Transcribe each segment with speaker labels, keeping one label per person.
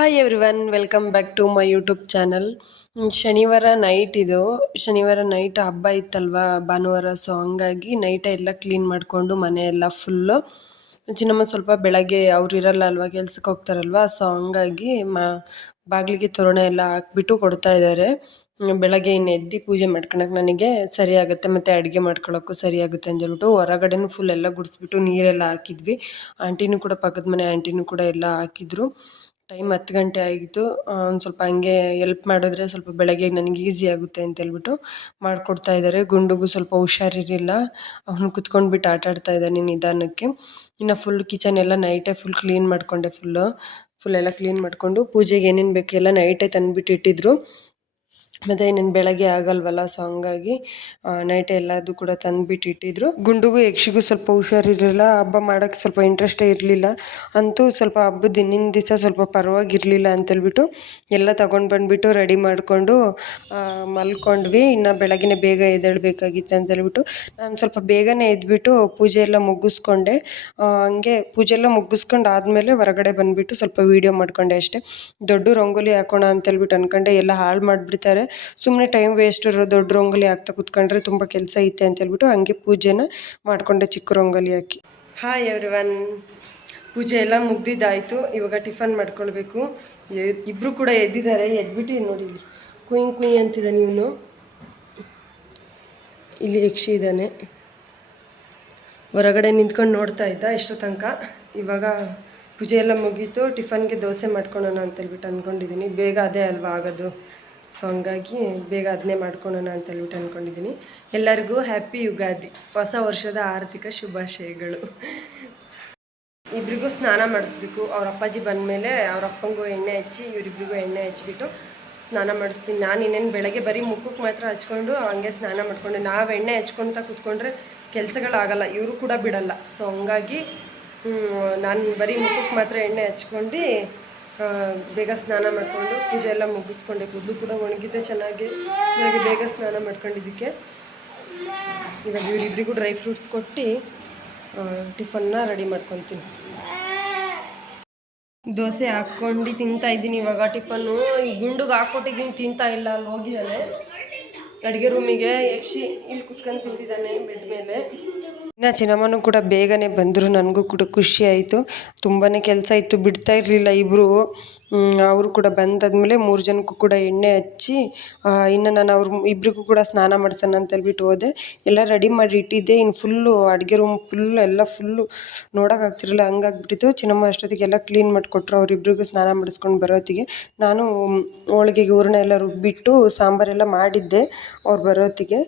Speaker 1: Hi everyone welcome back to my YouTube channel ಶನಿವಾರ night ಇದು. ಶನಿವಾರ ನೈಟ್ ಹಬ್ಬ ಇತ್ತಲ್ವಾ? ಭಾನುವಾರ. ಸೊ ಹಂಗಾಗಿ ನೈಟ ಎಲ್ಲ ಕ್ಲೀನ್ ಮಾಡಿಕೊಂಡು ಮನೆ ಎಲ್ಲ ಫುಲ್ಲು ಚಿನ್ನಮ್ಮ ಸ್ವಲ್ಪ ಬೆಳಗ್ಗೆ ಅವ್ರು ಇರಲ್ಲ ಅಲ್ವಾ, ಕೆಲ್ಸಕ್ಕೆ ಹೋಗ್ತಾರಲ್ವಾ? ಸೊ ಹಂಗಾಗಿ ಮ ಬಾಗಿಲಿಗೆ ತೋರಣ ಎಲ್ಲ ಹಾಕ್ಬಿಟ್ಟು ಕೊಡ್ತಾ ಇದ್ದಾರೆ. ಬೆಳಗ್ಗೆ ಇನ್ನು ಎದ್ದು ಪೂಜೆ ಮಾಡ್ಕೊಳಕ್ಕೆ ನನಗೆ ಸರಿ ಆಗುತ್ತೆ ಮತ್ತು ಅಡುಗೆ ಮಾಡ್ಕೊಳ್ಳೋಕ್ಕೂ ಸರಿ ಆಗುತ್ತೆ ಅಂತ ಹೇಳ್ಬಿಟ್ಟು ಹೊರಗಡೆನೂ ಫುಲ್ ಎಲ್ಲ ಗುಡಿಸ್ಬಿಟ್ಟು ನೀರೆಲ್ಲ ಹಾಕಿದ್ವಿ. ಆಂಟಿನೂ ಕೂಡ ಪಕ್ಕದ ಮನೆ ಆಂಟಿನೂ ಕೂಡ ಎಲ್ಲ ಹಾಕಿದ್ರು. ಟೈಮ್ ಹತ್ತು ಗಂಟೆ ಆಗಿತ್ತು ಒಂದು ಸ್ವಲ್ಪ ಹಂಗೆ ಎಲ್ಪ್ ಮಾಡಿದ್ರೆ ಸ್ವಲ್ಪ ಬೆಳಗ್ಗೆ ನನಗೆ ಈಸಿ ಆಗುತ್ತೆ ಅಂತ ಹೇಳ್ಬಿಟ್ಟು ಮಾಡಿಕೊಡ್ತಾ ಇದ್ದಾರೆ ಗುಂಡುಗೂ ಸ್ವಲ್ಪ ಹುಷಾರಿರಲಿಲ್ಲ ಅವನು ಕುತ್ಕೊಂಡ್ಬಿಟ್ಟು ಆಟ ಆಡ್ತಾ ಇದ್ದಾನೆ ನಿಧಾನಕ್ಕೆ. ಇನ್ನು ಫುಲ್ ಕಿಚನ್ ಎಲ್ಲ ನೈಟೇ ಫುಲ್ ಕ್ಲೀನ್ ಮಾಡಿಕೊಂಡೆ ಫುಲ್ಲು ಫುಲ್ ಎಲ್ಲ ಕ್ಲೀನ್ ಮಾಡಿಕೊಂಡು ಪೂಜೆಗೆ ಏನೇನು ಬೇಕು ಎಲ್ಲ ನೈಟೇ ತಂದುಬಿಟ್ಟು ಇಟ್ಟಿದ್ರು. ಮತ್ತು ಇನ್ನೇನು ಬೆಳಗ್ಗೆ ಆಗಲ್ವಲ್ಲ ಸೊ ಹಂಗಾಗಿ ನೈಟ್ ಎಲ್ಲದೂ ಕೂಡ ತಂದುಬಿಟ್ಟು ಇಟ್ಟಿದ್ರು. ಗುಂಡುಗೂ ಯಕ್ಷಿಗೂ ಸ್ವಲ್ಪ ಹುಷಾರಿರಲಿಲ್ಲ ಹಬ್ಬ ಮಾಡೋಕ್ಕೆ ಸ್ವಲ್ಪ ಇಂಟ್ರೆಸ್ಟೇ ಇರಲಿಲ್ಲ. ಅಂತೂ ಸ್ವಲ್ಪ ಹಬ್ಬದ ಹಿಂದಿನ ದಿವಸ ಸ್ವಲ್ಪ ಪರವಾಗಿರಲಿಲ್ಲ ಅಂತೇಳ್ಬಿಟ್ಟು ಎಲ್ಲ ತಗೊಂಡು ಬಂದುಬಿಟ್ಟು ರೆಡಿ ಮಾಡಿಕೊಂಡು ಮಲ್ಕೊಂಡ್ವಿ. ಇನ್ನು ಬೆಳಗ್ಗೆ ಬೇಗ ಎದ್ದೇಳಬೇಕಾಗಿತ್ತು ಅಂತೇಳ್ಬಿಟ್ಟು ನಾನು ಸ್ವಲ್ಪ ಬೇಗನೆ ಎದ್ಬಿಟ್ಟು ಪೂಜೆ ಎಲ್ಲ ಮುಗಿಸ್ಕೊಂಡೆ. ಹಂಗೆ ಪೂಜೆ ಎಲ್ಲ ಮುಗಿಸ್ಕೊಂಡು ಆದಮೇಲೆ ಹೊರಗಡೆ ಬಂದುಬಿಟ್ಟು ಸ್ವಲ್ಪ ವೀಡಿಯೋ ಮಾಡ್ಕೊಂಡೆ ಅಷ್ಟೇ. ದೊಡ್ಡ ರಂಗೋಲಿ ಹಾಕೋಣ ಅಂತೇಳ್ಬಿಟ್ಟು ಅನ್ಕೊಂಡೆ, ಎಲ್ಲ ಹಾಳು ಮಾಡಿಬಿಡ್ತಾರೆ. ಸುಮ್ಮನೆ ಟೈಮ್ ವೇಸ್ಟ್ ಇರೋ ದೊಡ್ಡ ರಂಗೋಲಿ ಹಾಕ್ತಾ ಕುತ್ಕೊಂಡ್ರೆ ತುಂಬ ಕೆಲಸ ಐತೆ ಅಂತ ಹೇಳ್ಬಿಟ್ಟು ಹಂಗೆ ಪೂಜೆನ ಮಾಡಿಕೊಂಡೆ ಚಿಕ್ಕ ರಂಗೋಲಿ ಹಾಕಿ. ಹಾಯ್ ಎವ್ರಿ ಒನ್ ಪೂಜೆ ಎಲ್ಲ ಮುಗ್ದಿದ್ದಾಯಿತು. ಇವಾಗ ಟಿಫನ್ ಮಾಡ್ಕೊಳ್ಬೇಕು. ಇಬ್ಬರು ಕೂಡ ಎದ್ದಿದ್ದಾರೆ. ಎದ್ಬಿಟ್ಟು ನೋಡಿ ಇಲ್ಲಿ. ಕುಯ್ ಕುಯ್ ಅಂತಿದ್ದಾನೆ ಇವನು. ಇಲ್ಲಿ ಯಕ್ಷಿ ಇದ್ದಾನೆ. ಹೊರಗಡೆ ನಿಂತ್ಕೊಂಡು ನೋಡ್ತಾ ಇದ್ದ ಇಷ್ಟು ತನಕ. ಇವಾಗ ಪೂಜೆ ಎಲ್ಲ ಮುಗೀತು. ಟಿಫನ್ಗೆ ದೋಸೆ ಮಾಡ್ಕೊಳೋಣ ಅಂತೇಳ್ಬಿಟ್ಟು ಅಂದ್ಕೊಂಡಿದ್ದೀನಿ ಬೇಗ ಅದೇ ಅಲ್ವಾ ಆಗೋದು? ಸೊ ಹಂಗಾಗಿ ಬೇಗ ಅದನ್ನೇ ಮಾಡ್ಕೊಳೋಣ ಅಂತ ಹೇಳ್ಬಿಟ್ಟು ಅಂದ್ಕೊಂಡಿದ್ದೀನಿ ಎಲ್ಲರಿಗೂ ಹ್ಯಾಪಿ ಯುಗಾದಿ, ಹೊಸ ವರ್ಷದ ಆರ್ಥಿಕ ಶುಭಾಶಯಗಳು. ಇಬ್ರಿಗೂ ಸ್ನಾನ ಮಾಡಿಸ್ಬೇಕು. ಅವ್ರ ಅಪ್ಪಾಜಿ ಬಂದಮೇಲೆ ಅವ್ರ ಅಪ್ಪಂಗೂ ಎಣ್ಣೆ ಹಚ್ಚಿ, ಇವರಿಬ್ರಿಗೂ ಎಣ್ಣೆ ಹಚ್ಬಿಟ್ಟು ಸ್ನಾನ ಮಾಡಿಸ್ತೀನಿ. ನಾನು ಇನ್ನೇನು ಬೆಳಗ್ಗೆ ಬರೀ ಮುಖಕ್ಕೆ ಮಾತ್ರ ಹಚ್ಕೊಂಡು ಹಂಗೆ ಸ್ನಾನ ಮಾಡಿಕೊಂಡು, ನಾವು ಎಣ್ಣೆ ಹಚ್ಕೊಳ್ತಾ ಕೂತ್ಕೊಂಡ್ರೆ ಕೆಲಸಗಳಾಗಲ್ಲ, ಇವರು ಕೂಡ ಬಿಡಲ್ಲ. ಸೊ ಹಂಗಾಗಿ ನಾನು ಬರೀ ಮುಖಕ್ಕೆ ಮಾತ್ರ ಎಣ್ಣೆ ಹಚ್ಕೊಂಡು ಬೇಗ ಸ್ನಾನ ಮಾಡಿಕೊಂಡು ಪೂಜೆ ಎಲ್ಲ ಮುಗಿಸ್ಕೊಂಡೆ. ಕೂದಲು ಕೂಡ ಒಣಗಿದ್ದೆ ಚೆನ್ನಾಗಿ. ನನಗೆ ಬೇಗ ಸ್ನಾನ ಮಾಡ್ಕೊಂಡಿದ್ದಕ್ಕೆ. ಇವಾಗ ಇವರಿಬ್ಬರಿಗೂ ಡ್ರೈ ಫ್ರೂಟ್ಸ್ ಕೊಟ್ಟು ಟಿಫನ್ನ ರೆಡಿ ಮಾಡ್ಕೊತೀನಿ. ದೋಸೆ ಹಾಕ್ಕೊಂಡು ತಿಂತಾ ಇದ್ದೀನಿ ಇವಾಗ ಟಿಫನ್ನು. ಈ ಗುಂಡುಗೆ ಹಾಕ್ಕೊಟ್ಟಿದ್ದೀನಿ, ತಿಂತಾ ಇಲ್ಲ ಅಲ್ಲಿ ಹೋಗಿದ್ದಾನೆ. ಅಡುಗೆ ರೂಮಿಗೆ ಯಕ್ಷಿ ಇಲ್ಲಿ ಕುತ್ಕೊಂಡು ತಿಂತಿದ್ದಾನೆ ಬೆಡ್ ಮೇಲೆ. ಇನ್ನು ಚಿನ್ನಮ್ಮನೂ ಕೂಡ ಬೇಗನೆ ಬಂದರು, ನನಗೂ ಕೂಡ ಖುಷಿ ಆಯಿತು. ತುಂಬಾ ಕೆಲಸ ಇತ್ತು, ಬಿಡ್ತಾ ಇರಲಿಲ್ಲ ಇಬ್ಬರು ಅವರು ಕೂಡ ಬಂದಾದಮೇಲೆ ಮೂರು ಜನಕ್ಕೂ ಕೂಡ ಎಣ್ಣೆ ಹಚ್ಚಿ ಇನ್ನು ನಾನು ಅವ್ರ ಇಬ್ಬರಿಗೂ ಕೂಡ ಸ್ನಾನ ಮಾಡ್ಸೋಣ ಅಂತ ಹೇಳ್ಬಿಟ್ಟು ಹೋದೆ. ಎಲ್ಲ ರೆಡಿ ಮಾಡಿ ಇಟ್ಟಿದ್ದೆ. ಇನ್ನು ಫುಲ್ಲು ಅಡುಗೆ ರೂಮ್ ಫುಲ್ ಎಲ್ಲ ಫುಲ್ಲು ನೋಡೋಕ್ಕಾಗ್ತಿರಲಿಲ್ಲ ಹಂಗಾಗ್ಬಿಟ್ಟಿತ್ತು ಚಿನ್ನಮ್ಮ ಅಷ್ಟೊತ್ತಿಗೆ ಎಲ್ಲ ಕ್ಲೀನ್ ಮಾಡಿಕೊಟ್ರು, ಅವರಿಬ್ರಿಗೂ ಸ್ನಾನ ಮಾಡಿಸ್ಕೊಂಡು ಬರೋತ್ತಿಗೆ ನಾನು ಹೋಳಿಗೆಗೆ ಹೂರಣ ಎಲ್ಲ ರುಬ್ಬಿಟ್ಟು ಸಾಂಬಾರೆಲ್ಲ ಮಾಡಿದ್ದೆ, ಅವ್ರು ಬರೋತ್ತಿಗೆ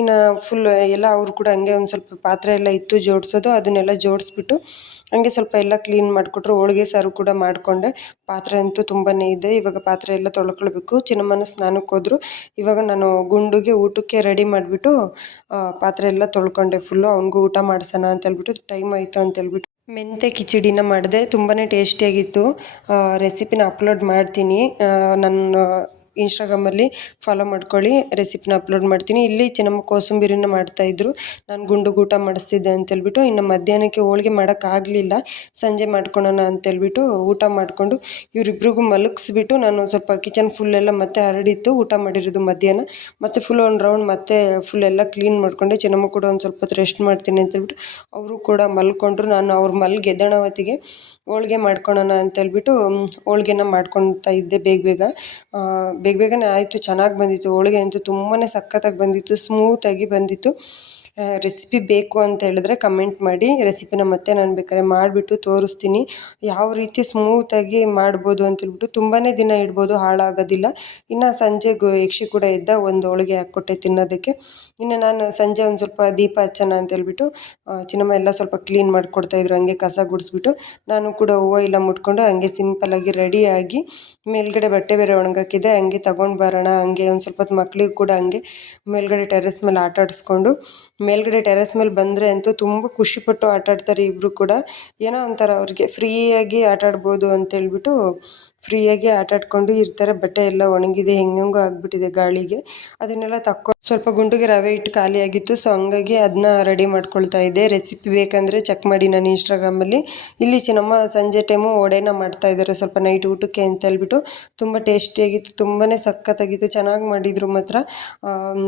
Speaker 1: ಇನ್ನು ಫುಲ್ ಎಲ್ಲ ಅವರು ಕೂಡ ಹಂಗೆ ಒಂದು ಸ್ವಲ್ಪ ಪಾತ್ರೆ ಎಲ್ಲ ಇತ್ತು ಜೋಡಿಸೋದು, ಅದನ್ನೆಲ್ಲ ಜೋಡಿಸ್ಬಿಟ್ಟು ಹಂಗೆ ಸ್ವಲ್ಪ ಎಲ್ಲ ಕ್ಲೀನ್ ಮಾಡಿಕೊಟ್ರು. ಹೋಳಿಗೆ ಸಾರು ಕೂಡ ಮಾಡಿಕೊಂಡೆ. ಪಾತ್ರೆ ಅಂತೂ ತುಂಬಾ ಇದೆ. ಇವಾಗ ಪಾತ್ರೆ ಎಲ್ಲ ತೊಳ್ಕೊಳ್ಬೇಕು. ಚಿನ್ನಮ್ಮನ ಸ್ನಾನಕ್ಕೆ ಹೋದ್ರು. ಇವಾಗ ನಾನು ಗುಂಡುಗೆ ಊಟಕ್ಕೆ ರೆಡಿ ಮಾಡಿಬಿಟ್ಟು ಪಾತ್ರೆ ಎಲ್ಲ ತೊಳ್ಕೊಂಡೆ ಫುಲ್ಲು ಅವ್ನಿಗೂ ಊಟ ಮಾಡ್ಸೋಣ ಅಂತ ಹೇಳ್ಬಿಟ್ಟು ಟೈಮ್ ಆಯಿತು ಅಂತ ಹೇಳ್ಬಿಟ್ಟು ಮೆಂತೆ ಕಿಚಡಿನ ಮಾಡಿದೆ. ತುಂಬಾ ಟೇಸ್ಟಿಯಾಗಿತ್ತು ರೆಸಿಪಿನ ಅಪ್ಲೋಡ್ ಮಾಡ್ತೀನಿ. ನನ್ನ ಇನ್ಸ್ಟಾಗ್ರಾಮಲ್ಲಿ ಫಾಲೋ ಮಾಡ್ಕೊಳ್ಳಿ ರೆಸಿಪಿನ ಅಪ್ಲೋಡ್ ಮಾಡ್ತೀನಿ. ಇಲ್ಲಿ ಚಿನ್ನಮ್ಮ ಕೋಸಂಬರಿನ ಮಾಡ್ತಾಯಿದ್ರು ನಾನು ಗುಂಡು ಊಟ ಮಾಡಿಸ್ತಿದ್ದೆ ಅಂತೇಳ್ಬಿಟ್ಟು ಇನ್ನು ಮಧ್ಯಾಹ್ನಕ್ಕೆ ಹೋಳಿಗೆ ಮಾಡೋಕ್ಕಾಗಲಿಲ್ಲ ಸಂಜೆ ಮಾಡ್ಕೊಳೋಣ ಅಂತೇಳ್ಬಿಟ್ಟು ಊಟ ಮಾಡಿಕೊಂಡು, ಇವರಿಬ್ರಿಗೂ ಮಲಗಿಸ್ಬಿಟ್ಟು ನಾನು ಸ್ವಲ್ಪ ಕಿಚನ್ ಫುಲ್ಲೆಲ್ಲ ಮತ್ತೆ ಹರಡಿತ್ತು. ಊಟ ಮಾಡಿರೋದು ಮಧ್ಯಾಹ್ನ. ಮತ್ತು ಫುಲ್ ಒಂದು ರೌಂಡ್ ಮತ್ತೆ ಫುಲ್ ಎಲ್ಲ ಕ್ಲೀನ್ ಮಾಡಿಕೊಂಡೆ. ಚೆನ್ನಮ್ಮ ಕೂಡ ಒಂದು ಸ್ವಲ್ಪ ಹೊತ್ತು ರೆಸ್ಟ್ ಮಾಡ್ತೀನಿ ಅಂತೇಳ್ಬಿಟ್ಟು ಅವರು ಕೂಡ ಮಲ್ಕೊಂಡ್ರು. ನಾನು ಅವ್ರು ಮಲ್ಗೆ ಹೊತ್ತಿಗೆ ಹೋಳಿಗೆ ಮಾಡ್ಕೊಳೋಣ ಅಂತೇಳ್ಬಿಟ್ಟು ಹೋಳಿಗೆನ ಮಾಡ್ಕೊತಾ ಇದ್ದೆ ಬೇಗ ಬೇಗ. ಬೇಗ ಬೇಗನೆ ಆಯಿತು ಚೆನ್ನಾಗಿ ಬಂದಿತ್ತು. ಹೋಳಿಗೆ ಅಂತೂ ತುಂಬಾ ಸಖತ್ತಾಗಿ ಬಂದಿತ್ತು ಸ್ಮೂತಾಗಿ ಬಂದಿತ್ತು. ರೆಸಿಪಿ ಬೇಕು ಅಂತ ಹೇಳಿದ್ರೆ ಕಮೆಂಟ್ ಮಾಡಿ. ರೆಸಿಪಿನ ಮತ್ತೆ ನಾನು ಬೇಕಾದ್ರೆ ಮಾಡಿಬಿಟ್ಟು ತೋರಿಸ್ತೀನಿ. ಯಾವ ರೀತಿ ಸ್ಮೂತಾಗಿ ಮಾಡ್ಬೋದು ಅಂತೇಳ್ಬಿಟ್ಟು ತುಂಬಾ ದಿನ ಇಡ್ಬೋದು, ಹಾಳಾಗೋದಿಲ್ಲ. ಇನ್ನು ಸಂಜೆ ಯಕ್ಷಿ ಕೂಡ ಇದ್ದ ಒಂದು ಹೋಳಿಗೆ ಹಾಕ್ಕೊಟ್ಟೆ ತಿನ್ನೋದಕ್ಕೆ. ಇನ್ನು ನಾನು ಸಂಜೆ ಒಂದು ಸ್ವಲ್ಪ ದೀಪ ಹಚ್ಚೋಣ ಅಂತೇಳ್ಬಿಟ್ಟು ಚಿನ್ನಮ್ಮ ಎಲ್ಲ ಸ್ವಲ್ಪ ಕ್ಲೀನ್ ಮಾಡಿಕೊಡ್ತಾಯಿದ್ರು ಹಂಗೆ ಕಸ ಗುಡಿಸ್ಬಿಟ್ಟು ನಾನು ಕೂಡ ಹೂವು ಇಲ್ಲ ಮುಟ್ಕೊಂಡು ಹಂಗೆ ಸಿಂಪಲ್ಲಾಗಿ ರೆಡಿಯಾಗಿ ಮೇಲ್ಗಡೆ ಬಟ್ಟೆ ಬೇರೆ ಒಣಗಾಕಿದೆ ಹಂಗೆ ತಗೊಂಡು ಬರೋಣ. ಹಂಗೆ ಒಂದು ಸ್ವಲ್ಪ ಮಕ್ಳಿಗೆ ಕೂಡ ಹಂಗೆ ಮೇಲ್ಗಡೆ ಟೆರೆಸ್ ಮೇಲೆ ಆಟ ಆಡಿಸ್ಕೊಂಡು ಮೇಲ್ಗಡೆ ಟೆರೆಸ್ ಮೇಲೆ ಬಂದರೆ ಅಂತೂ ತುಂಬ ಖುಷಿಪಟ್ಟು ಆಟ ಆಡ್ತಾರೆ ಇಬ್ಬರು ಕೂಡ. ಏನೋ ಒಂಥರ ಅವ್ರಿಗೆ ಫ್ರೀಯಾಗಿ ಆಟ ಆಡ್ಬೋದು ಅಂತೇಳ್ಬಿಟ್ಟು ಫ್ರೀಯಾಗಿ ಆಟ ಆಡ್ಕೊಂಡು ಇರ್ತಾರೆ. ಬಟ್ಟೆ ಎಲ್ಲ ಒಣಗಿದೆ, ಹೆಂಗೆಂಗೋ ಆಗ್ಬಿಟ್ಟಿದೆ ಗಾಳಿಗೆ. ಅದನ್ನೆಲ್ಲ ತಕ್ಕೊಂಡು ಸ್ವಲ್ಪ ಗುಂಡಿಗೆ ರವೆ ಇಟ್ಟು ಖಾಲಿ ಆಗಿತ್ತು ಸೊ ಹಂಗಾಗಿ ಅದನ್ನ ರೆಡಿ ಮಾಡ್ಕೊಳ್ತಾ ಇದ್ದೆ. ರೆಸಿಪಿ ಬೇಕಂದರೆ ಚೆಕ್ ಮಾಡಿ ನಾನು ಇನ್ಸ್ಟಾಗ್ರಾಮಲ್ಲಿ ಇಲ್ಲಿ ನಮ್ಮ ಸಂಜೆ ಟೈಮು ಒಡೆನ ಮಾಡ್ತಾ ಇದ್ದಾರೆ. ಸ್ವಲ್ಪ ನೈಟ್ ಊಟಕ್ಕೆ ಅಂತ ಹೇಳ್ಬಿಟ್ಟು ತುಂಬ ಟೇಸ್ಟಿಯಾಗಿತ್ತು ತುಂಬಾ ಸಖತ್ತಾಗಿತ್ತು ಚೆನ್ನಾಗಿ ಮಾಡಿದ್ರು ಮಾತ್ರ.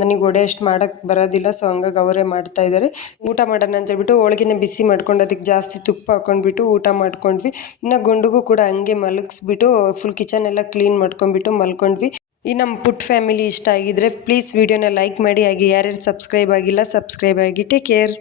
Speaker 1: ನನಗೆ ಒಡೆ ಅಷ್ಟು ಮಾಡೋಕ್ಕೆ ಬರೋದಿಲ್ಲ. ಸೊ ಹಂಗಾಗಿ ಅವರೇ ಮಾಡ್ತಾ ಇದ್ದಾರೆ. ಊಟ ಮಾಡೋಣ ಅಂತ ಹೇಳ್ಬಿಟ್ಟು ಹೋಳಿಗೆನ ಬಿಸಿ ಮಾಡ್ಕೊಂಡು ಅದಕ್ಕೆ ಜಾಸ್ತಿ ತುಪ್ಪ ಹಾಕೊಂಡ್ಬಿಟ್ಟು ಊಟ ಮಾಡ್ಕೊಂಡ್ವಿ. ಇನ್ನು ಗುಂಡುಗೂ ಕೂಡ ಹಂಗೆ ಮಲಗಿಸ್ಬಿಟ್ಟು ಫುಲ್ ಕಿಚನ್ ಎಲ್ಲ ಕ್ಲೀನ್ ಮಾಡ್ಕೊಂಡ್ಬಿಟ್ಟು ಮಲ್ಕೊಂಡ್ವಿ. ಈ ನಮ್ಮ ಪುಟ್ ಫ್ಯಾಮಿಲಿ ಇಷ್ಟ ಆಗಿದ್ರೆ ಪ್ಲೀಸ್ ವಿಡಿಯೋನ ಲೈಕ್ ಮಾಡಿ, ಹಾಗೆ ಯಾರ್ಯಾರು ಸಬ್ಸ್ಕ್ರೈಬ್ ಆಗಿಲ್ಲ ಸಬ್ಸ್ಕ್ರೈಬ್ ಆಗಿ ಟೇಕ್ ಕೇರ್